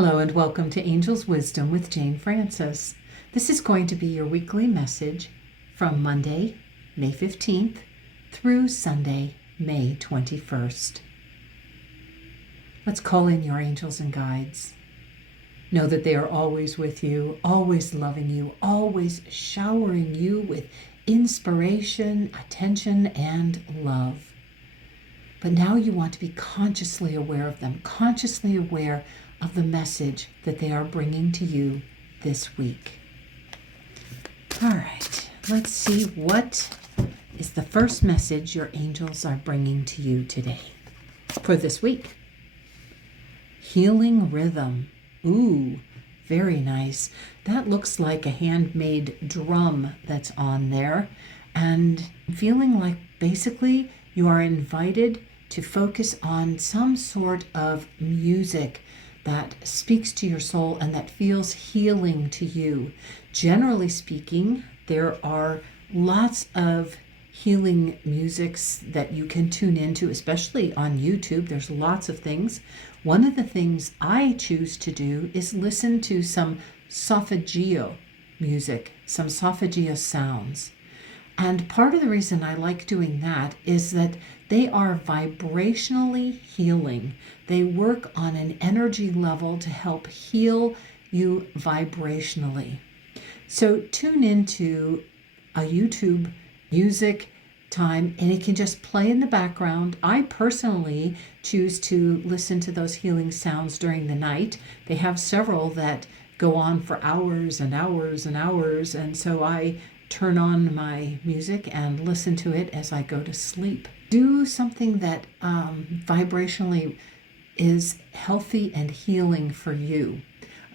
Hello and welcome to Angel's Wisdom with Jane Francis. This is going to be your weekly message from Monday, May 15th through Sunday, May 21st. Let's call in your angels and guides. Know that they are always with you, always loving you, always showering you with inspiration, attention, and love. But now you want to be consciously aware of them, consciously aware of the message that they are bringing to you this week. All right, let's see what is the first message your angels are bringing to you today for this week. Healing rhythm. Ooh, very nice. That looks like a handmade drum that's on there, and feeling like basically you are invited to focus on some sort of music that speaks to your soul and that feels healing to you. Generally speaking, there are lots of healing musics that you can tune into, especially on YouTube. There's lots of things. One of the things I choose to do is listen to some solfeggio music, some solfeggio sounds. And part of the reason I like doing that is that they are vibrationally healing. They work on an energy level to help heal you vibrationally. So tune into a YouTube music time and it can just play in the background. I personally choose to listen to those healing sounds during the night. They have several that go on for hours and hours and hours, and so I turn on my music and listen to it as I go to sleep. Do something that vibrationally is healthy and healing for you.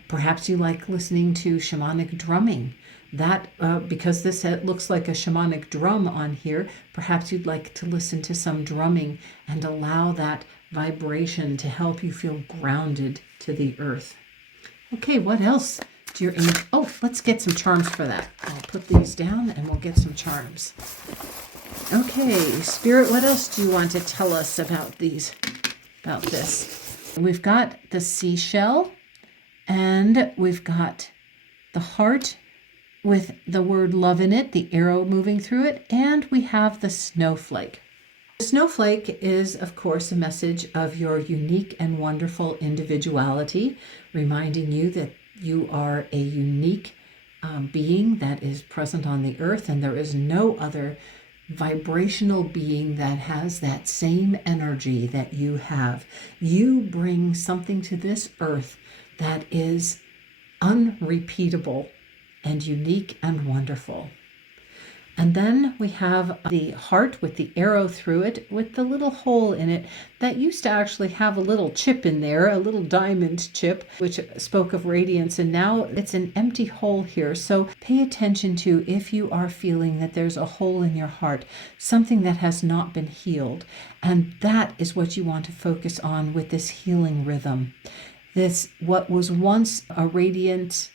Perhaps you like listening to shamanic drumming. That because this looks like a shamanic drum on here, perhaps you'd like to listen to some drumming and allow that vibration to help you feel grounded to the earth. Okay, what else? Let's get some charms for that. I'll put these down and we'll get some charms. Okay, Spirit, what else do you want to tell us about this? We've got the seashell and we've got the heart with the word love in it, the arrow moving through it, and we have the snowflake. The snowflake is, of course, a message of your unique and wonderful individuality, reminding you that you are a unique being that is present on the earth, and there is no other vibrational being that has that same energy that you have. You bring something to this earth that is unrepeatable and unique and wonderful. And then we have the heart with the arrow through it with the little hole in it that used to actually have a little chip in there, a little diamond chip, which spoke of radiance, and now it's an empty hole here. So pay attention to if you are feeling that there's a hole in your heart, something that has not been healed. And that is what you want to focus on with this healing rhythm. This, what was once a radiant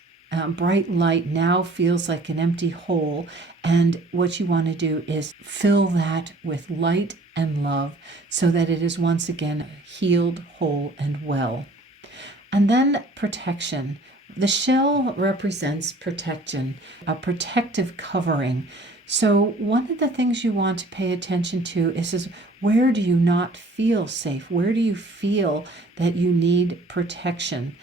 bright light now feels like an empty hole, and what you want to do is fill that with light and love so that it is once again healed, whole, and well. And then protection. The shell represents protection, a protective covering. So one of the things you want to pay attention to is where do you not feel safe? Where do you feel that you need protection?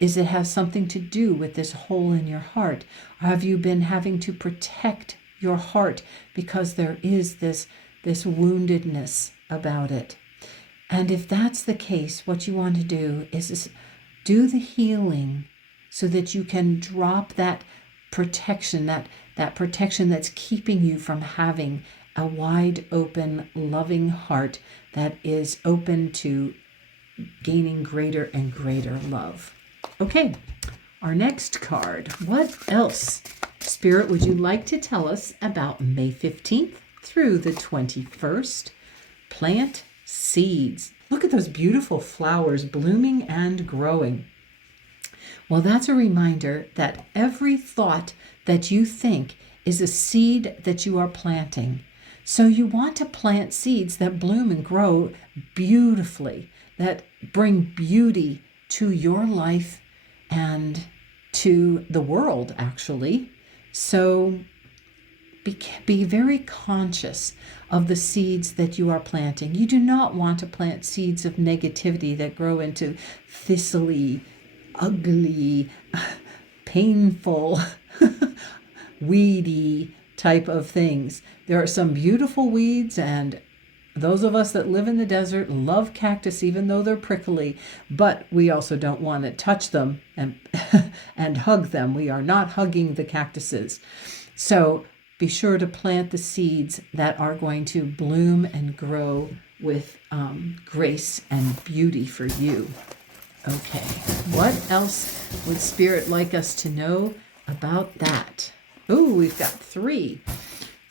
Is it have something to do with this hole in your heart? Or have you been having to protect your heart because there is this woundedness about it? And if that's the case, what you want to do is do the healing so that you can drop that protection, that protection that's keeping you from having a wide open, loving heart that is open to gaining greater and greater love. Okay, our next card. What else, Spirit, would you like to tell us about May 15th through the 21st? Plant seeds. Look at those beautiful flowers blooming and growing. Well, that's a reminder that every thought that you think is a seed that you are planting. So you want to plant seeds that bloom and grow beautifully, that bring beauty to your life and to the world, actually. So be very conscious of the seeds that you are planting. You do not want to plant seeds of negativity that grow into thistly, ugly, painful, weedy type of things. There are some beautiful weeds, and those of us that live in the desert love cactus even though they're prickly, but we also don't want to touch them and and hug them. We are not hugging the cactuses. So be sure to plant the seeds that are going to bloom and grow with grace and beauty for you. Okay, what else would Spirit like us to know about that? Oh, we've got 3.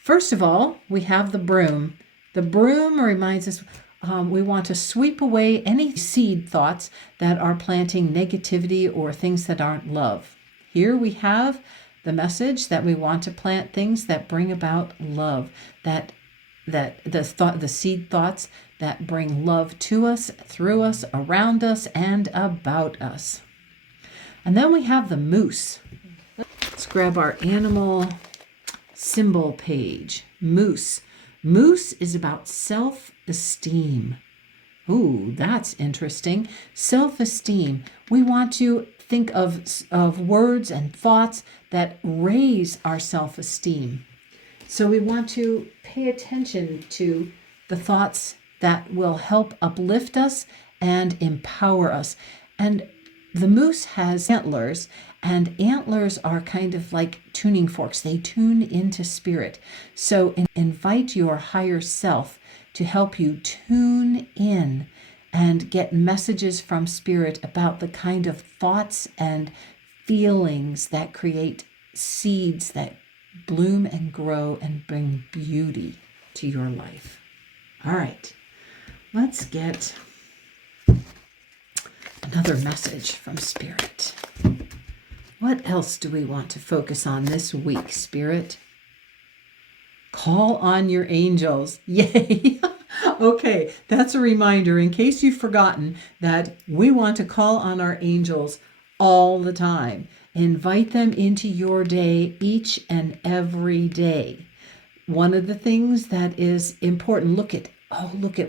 First of all, we have the broom. The broom reminds us we want to sweep away any seed thoughts that are planting negativity or things that aren't love. Here we have the message that we want to plant things that bring about love, that the seed thoughts that bring love to us, through us, around us, and about us. And then we have the moose. Let's grab our animal symbol page. Moose. Moose is about self-esteem. Ooh, that's interesting. Self-esteem. We want to think of words and thoughts that raise our self-esteem. So we want to pay attention to the thoughts that will help uplift us and empower us. And the moose has antlers, and antlers are kind of like tuning forks. They tune into spirit. So invite your higher self to help you tune in and get messages from spirit about the kind of thoughts and feelings that create seeds that bloom and grow and bring beauty to your life. All right, let's get another message from Spirit. What else do we want to focus on this week, Spirit? Call on your angels. Yay! Okay, that's a reminder in case you've forgotten that we want to call on our angels all the time. Invite them into your day each and every day. One of the things that is important, look at,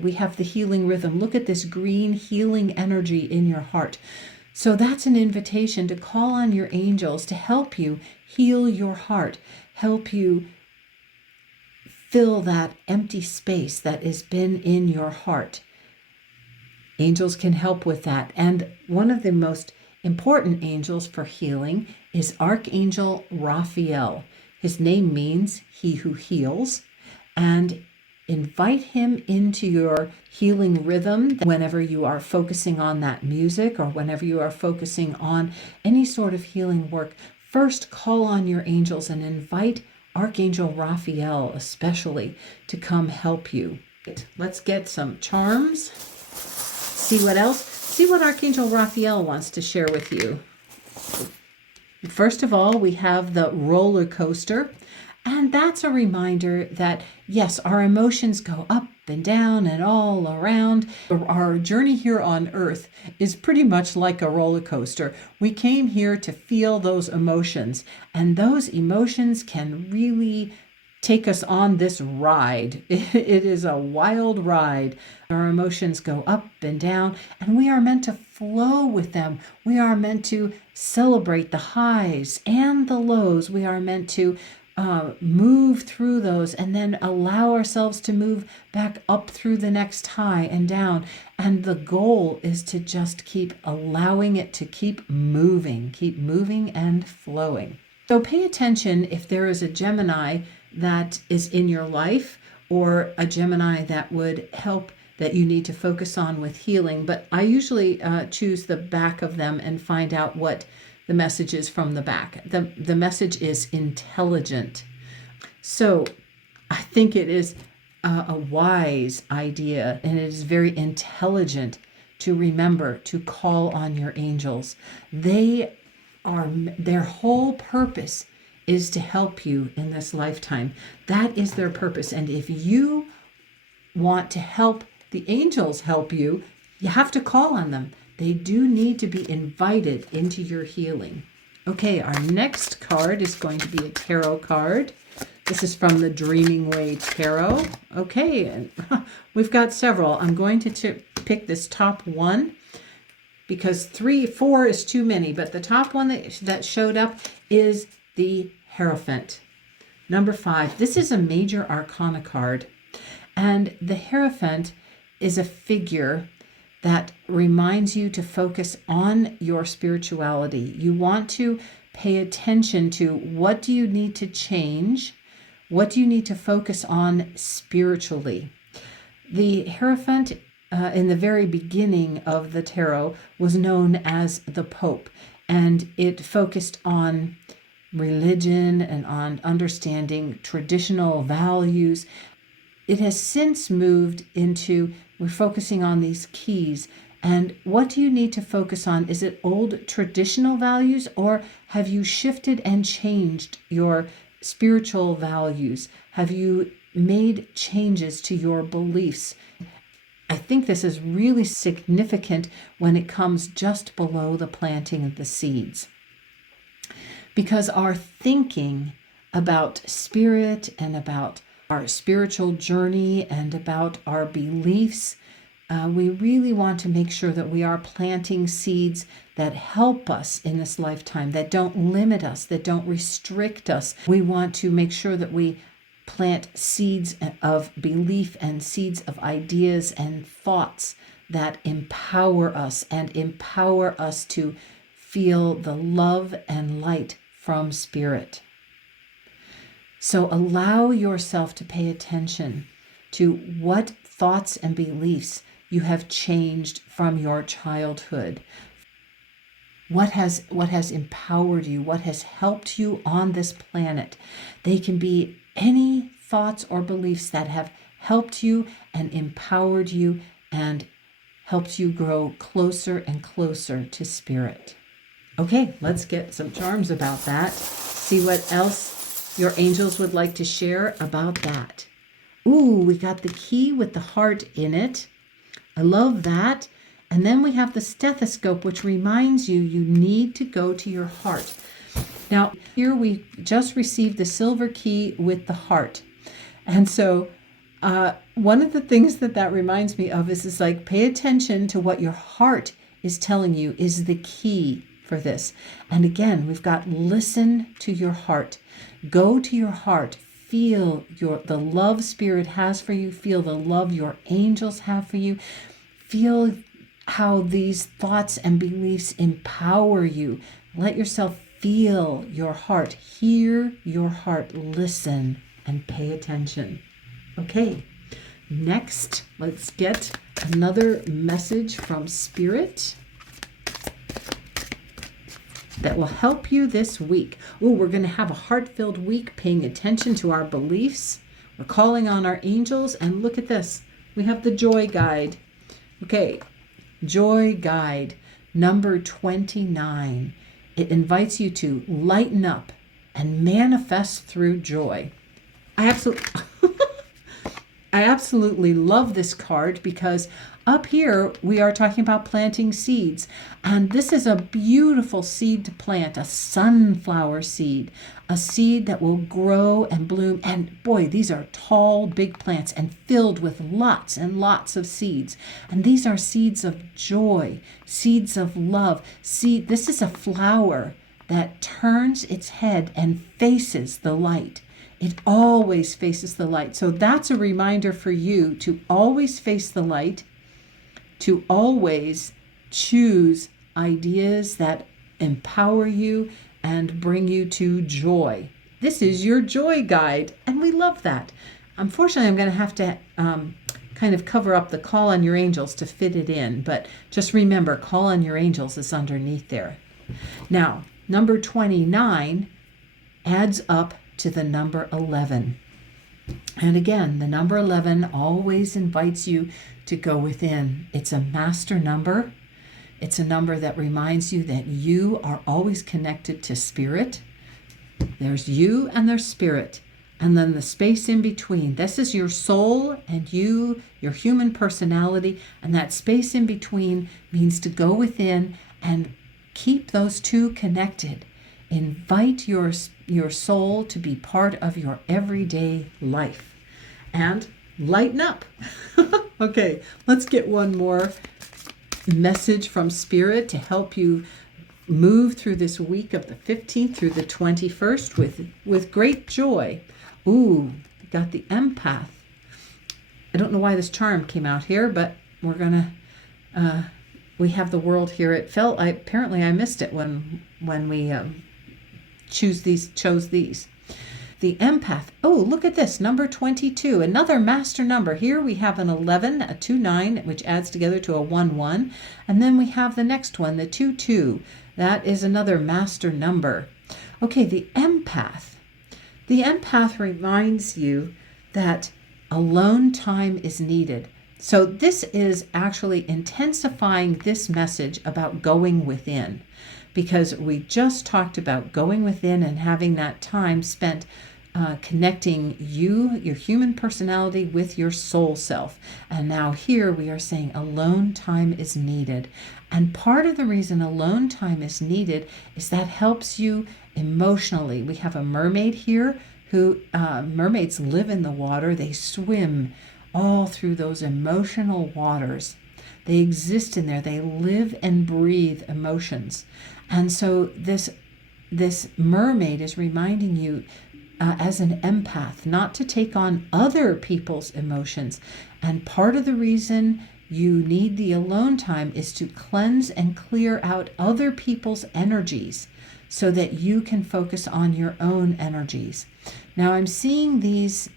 we have the healing rhythm. Look at this green healing energy in your heart. So that's an invitation to call on your angels to help you heal your heart, help you fill that empty space that has been in your heart. Angels can help with that. And one of the most important angels for healing is Archangel Raphael. His name means he who heals. And invite him into your healing rhythm whenever you are focusing on that music or whenever you are focusing on any sort of healing work. First, call on your angels and invite Archangel Raphael especially to come help you. Let's get some charms. See what else? See what Archangel Raphael wants to share with you. First of all, we have the roller coaster. And that's a reminder that, yes, our emotions go up and down and all around. Our journey here on earth is pretty much like a roller coaster. We came here to feel those emotions, and those emotions can really take us on this ride. It is a wild ride. Our emotions go up and down, and we are meant to flow with them. We are meant to celebrate the highs and the lows. We are meant to move through those and then allow ourselves to move back up through the next high and down. And the goal is to just keep allowing it to keep moving and flowing. So pay attention if there is a Gemini that is in your life or a Gemini that would help that you need to focus on with healing. But I usually choose the back of them and find out what the message is from the back. The message is intelligent. So I think it is a wise idea, and it is very intelligent to remember to call on your angels. Their whole purpose is to help you in this lifetime. That is their purpose. And if you want to help the angels help you, you have to call on them. They do need to be invited into your healing. Okay, our next card is going to be a tarot card. This is from the Dreaming Way Tarot. Okay, and we've got several. I'm going to pick this top one because 3, 4 is too many, but the top one that showed up is the Hierophant. Number 5. This is a major arcana card, and the Hierophant is a figure that reminds you to focus on your spirituality. You want to pay attention to what do you need to change, what do you need to focus on spiritually. The Hierophant in the very beginning of the tarot was known as the Pope, and it focused on religion and on understanding traditional values. It has since moved into we're focusing on these keys. And what do you need to focus on? Is it old traditional values, or have you shifted and changed your spiritual values? Have you made changes to your beliefs? I think this is really significant when it comes just below the planting of the seeds. Because our thinking about spirit and about our spiritual journey and about our beliefs, we really want to make sure that we are planting seeds that help us in this lifetime, that don't limit us, that don't restrict us. We want to make sure that we plant seeds of belief and seeds of ideas and thoughts that empower us and empower us to feel the love and light from spirit. So allow yourself to pay attention to what thoughts and beliefs you have changed from your childhood. What has empowered you? What has helped you on this planet? They can be any thoughts or beliefs that have helped you and empowered you and helped you grow closer and closer to spirit. Okay, let's get some charms about that. See what else your angels would like to share about that. Ooh, we got the key with the heart in it. I love that. And then we have the stethoscope, which reminds you need to go to your heart. Now, here we just received the silver key with the heart. And so one of the things that reminds me of is like pay attention to what your heart is telling you is the key for this. And again, we've got listen to your heart. Go to your heart. Feel the love spirit has for you. Feel the love your angels have for you. Feel how these thoughts and beliefs empower you. Let yourself feel your heart. Hear your heart. Listen and pay attention. Okay, next, let's get another message from Spirit that will help you this week. Oh, we're going to have a heart-filled week paying attention to our beliefs. We're calling on our angels, and look at this. We have the Joy Guide. Okay, Joy Guide, number 29. It invites you to lighten up and manifest through joy. I absolutely love this card because up here we are talking about planting seeds, and this is a beautiful seed to plant, a sunflower seed, a seed that will grow and bloom. And boy, these are tall, big plants and filled with lots and lots of seeds. And these are seeds of joy, seeds of love. This is a flower that turns its head and faces the light. It always faces the light. So that's a reminder for you to always face the light, to always choose ideas that empower you and bring you to joy. This is your Joy Guide, and we love that. Unfortunately, I'm going to have to kind of cover up the Call on Your Angels to fit it in, but just remember, Call on Your Angels is underneath there. Now, number 29 adds up to the number 11. And again, the number 11 always invites you to go within. It's a master number. It's a number that reminds you that you are always connected to spirit. There's you and there's spirit. and then the space in between. This is your soul and you, your human personality, and that space in between means to go within and keep those two connected. Invite your soul to be part of your everyday life and lighten up. Okay, let's get one more message from Spirit to help you move through this week of the 15th through the 21st with great joy. Ooh, got the empath. I don't know why this charm came out here, but we're gonna we have the world here. It felt apparently I missed it when we chose these. The empath. Oh, look at this, number 22, another master number. Here we have an 11, a 2-9, which adds together to a 1-1. And then we have the next one, the 2-2. That is another master number. Okay, the empath. The empath reminds you that alone time is needed. So this is actually intensifying this message about going within, because we just talked about going within and having that time spent connecting you, your human personality, with your soul self. And now here we are saying alone time is needed. And part of the reason alone time is needed is that helps you emotionally. We have a mermaid here who, mermaids live in the water. They swim all through those emotional waters. They exist in there. They live and breathe emotions. And so this mermaid is reminding you as an empath not to take on other people's emotions. And part of the reason you need the alone time is to cleanse and clear out other people's energies so that you can focus on your own energies. Now I'm seeing these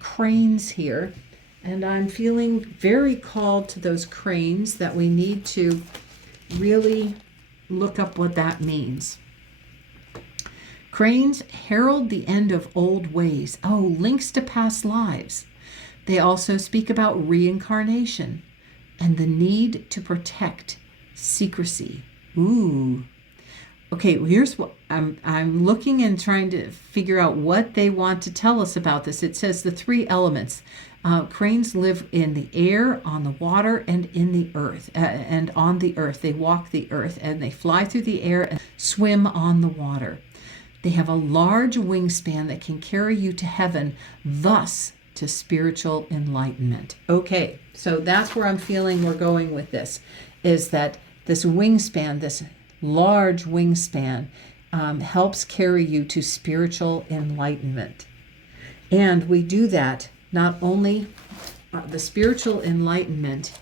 cranes here, and I'm feeling very called to those cranes that we need to really look up what that means. Cranes herald the end of old ways. Oh, links to past lives. They also speak about reincarnation and the need to protect secrecy. Ooh. Okay, well, here's what I'm looking and trying to figure out what they want to tell us about this. It says the 3 elements. Cranes live in the air, on the water, and in the earth, and on the earth. They walk the earth, and they fly through the air and swim on the water. They have a large wingspan that can carry you to heaven, thus to spiritual enlightenment. Okay, so that's where I'm feeling we're going with this, is that this wingspan, this large wingspan, helps carry you to spiritual enlightenment. And we do that not only the spiritual enlightenment,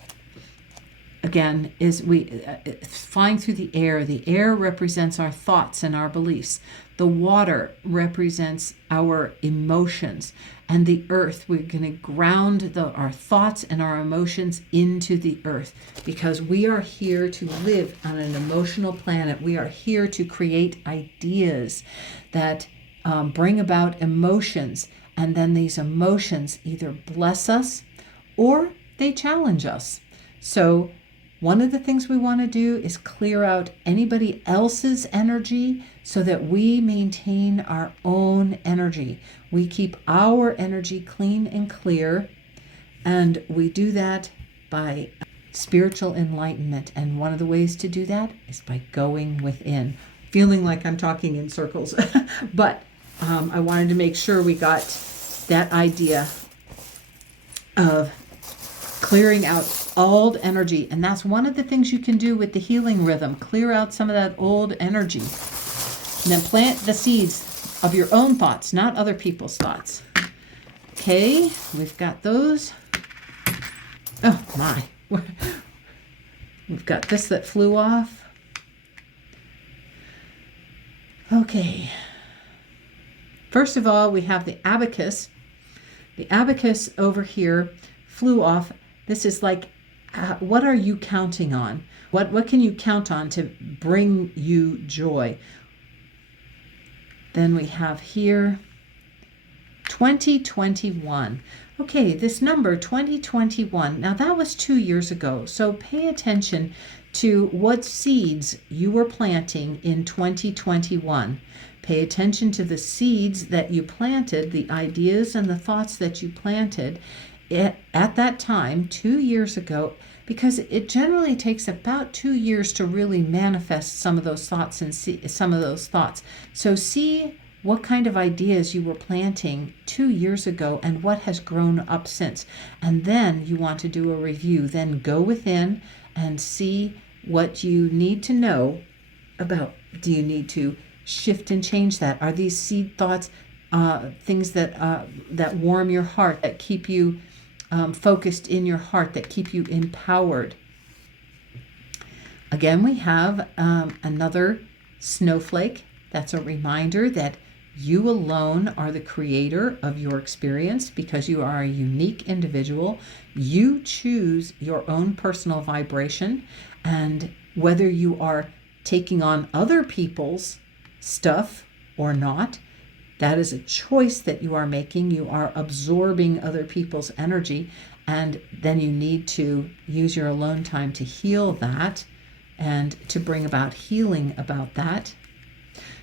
again, is flying through the air. The air represents our thoughts and our beliefs. The water represents our emotions. And the earth, we're going to ground our thoughts and our emotions into the earth, because we are here to live on an emotional planet. We are here to create ideas that bring about emotions. And then these emotions either bless us or they challenge us. So one of the things we want to do is clear out anybody else's energy so that we maintain our own energy. We keep our energy clean and clear, and we do that by spiritual enlightenment. And one of the ways to do that is by going within. Feeling like I'm talking in circles, but I wanted to make sure we got that idea of clearing out old energy. And that's one of the things you can do with the healing rhythm. Clear out some of that old energy. And then plant the seeds of your own thoughts, not other people's thoughts. Okay, we've got those. Oh my. We've got this that flew off. Okay. First of all, we have the abacus. The abacus over here flew off. This is like, what are you counting on? What can you count on to bring you joy? Then we have here 2021. Okay, this number 2021. Now that was 2 years ago. So pay attention to what seeds you were planting in 2021. Pay attention to the seeds that you planted, the ideas and the thoughts that you planted at that time 2 years ago, because it generally takes about 2 years to really manifest some of those thoughts and see some of those thoughts. So see what kind of ideas you were planting 2 years ago and what has grown up since. And then you want to do a review. Then go within and see what you need to know about. Do you need to shift and change that? Are these seed thoughts things that warm your heart, that keep you focused in your heart, that keep you empowered? Again, we have another snowflake. That's a reminder that you alone are the creator of your experience because you are a unique individual. You choose your own personal vibration, and whether you are taking on other people's stuff or not, that is a choice that you are making. You are absorbing other people's energy, and then you need to use your alone time to heal that and to bring about healing about that.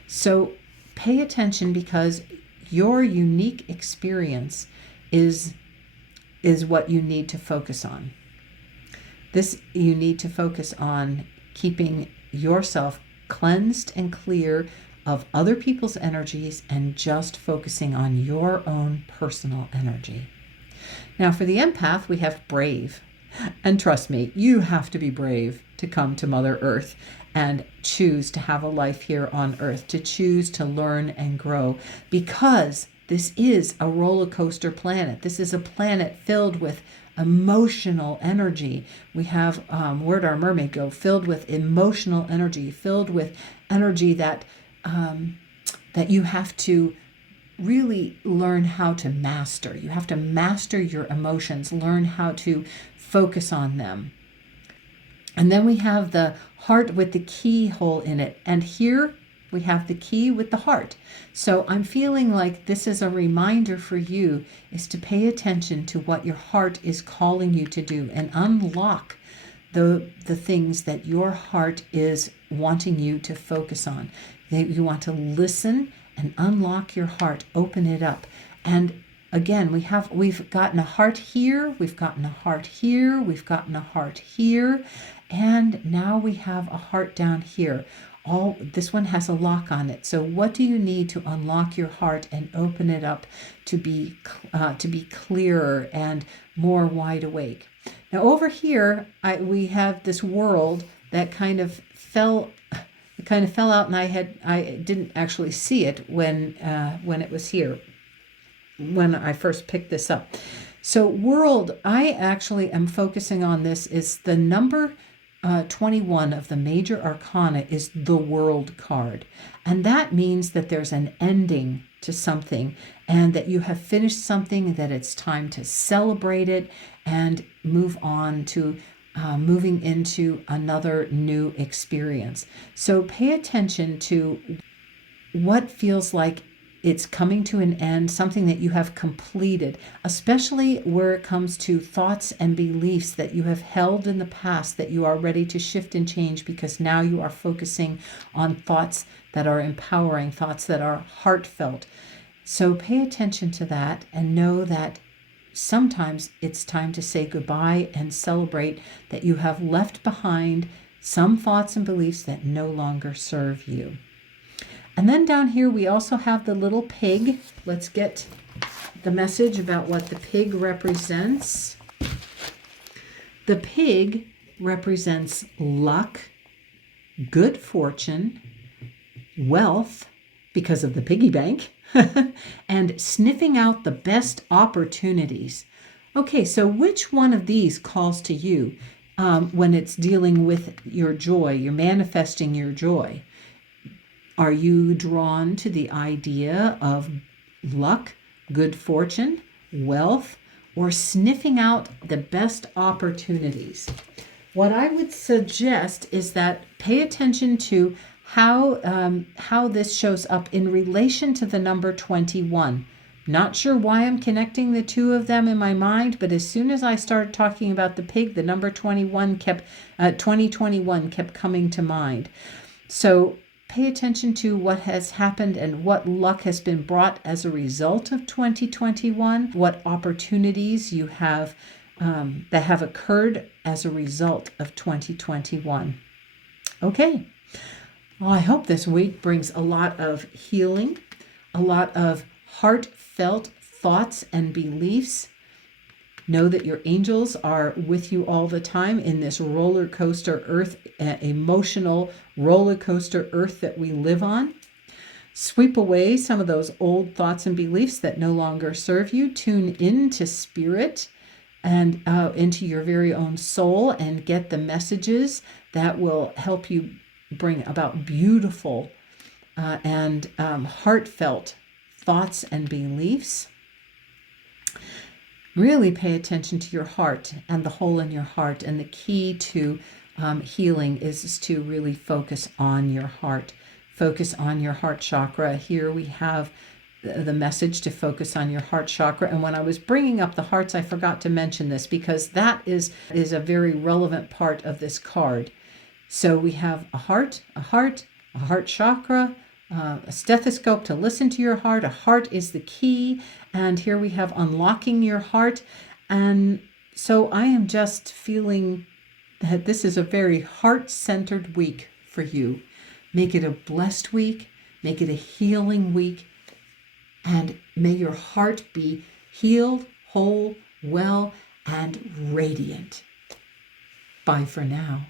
So pay attention, because your unique experience is what you need to focus on. You need to focus on keeping yourself cleansed and clear of other people's energies and just focusing on your own personal energy. Now, for the empath, we have brave. And trust me, you have to be brave to come to Mother Earth and choose to have a life here on Earth, to choose to learn and grow, because this is a roller coaster planet. This is a planet filled with emotional energy. We have, where'd our mermaid go? Filled with emotional energy, filled with energy that you have to really learn how to master. You have to master your emotions, learn how to focus on them. And then we have the heart with the keyhole in it. And here we have the key with the heart. So I'm feeling like this is a reminder for you, is to pay attention to what your heart is calling you to do and unlock the things that your heart is wanting you to focus on. You want to listen and unlock your heart, open it up. And again, we've gotten a heart here, we've gotten a heart here, we've gotten a heart here, and now we have a heart down here. This one has a lock on it. So what do you need to unlock your heart and open it up to be clearer and more wide awake? Now over here, we have this world that kind of fell out, and I didn't actually see it when it was here, when I first picked this up. So world, I actually am focusing on this, is the number 21 of the major arcana is the world card. And that means that there's an ending to something, and that you have finished something, that it's time to celebrate it and move on to moving into another new experience. So pay attention to what feels like it's coming to an end, something that you have completed, especially where it comes to thoughts and beliefs that you have held in the past that you are ready to shift and change, because now you are focusing on thoughts that are empowering, thoughts that are heartfelt. So pay attention to that and know that sometimes it's time to say goodbye and celebrate that you have left behind some thoughts and beliefs that no longer serve you. And then down here we also have the little pig. Let's get the message about what the pig represents. The pig represents luck, good fortune, wealth, because of the piggy bank, and sniffing out the best opportunities. Okay, so which one of these calls to you when it's dealing with your joy, you're manifesting your joy? Are you drawn to the idea of luck, good fortune, wealth, or sniffing out the best opportunities? What I would suggest is that pay attention to how this shows up in relation to the number 21. Not sure why I'm connecting the two of them in my mind, but as soon as I started talking about the pig, the number 2021 kept coming to mind. So pay attention to what has happened and what luck has been brought as a result of 2021, what opportunities you have that have occurred as a result of 2021. Okay. Well, I hope this week brings a lot of healing, a lot of heartfelt thoughts and beliefs. Know that your angels are with you all the time in this roller coaster earth, emotional roller coaster earth that we live on. Sweep away some of those old thoughts and beliefs that no longer serve you. Tune into spirit and into your very own soul and get the messages that will help you bring about beautiful and heartfelt thoughts and beliefs. Really pay attention to your heart and the hole in your heart. And the key to healing is to really focus on your heart. Focus on your heart chakra. Here we have the message to focus on your heart chakra. And when I was bringing up the hearts, I forgot to mention this because that is a very relevant part of this card. So we have a heart chakra, a stethoscope to listen to your heart. A heart is the key. And here we have unlocking your heart. And so I am just feeling that this is a very heart-centered week for you. Make it a blessed week. Make it a healing week. And may your heart be healed, whole, well, and radiant. Bye for now.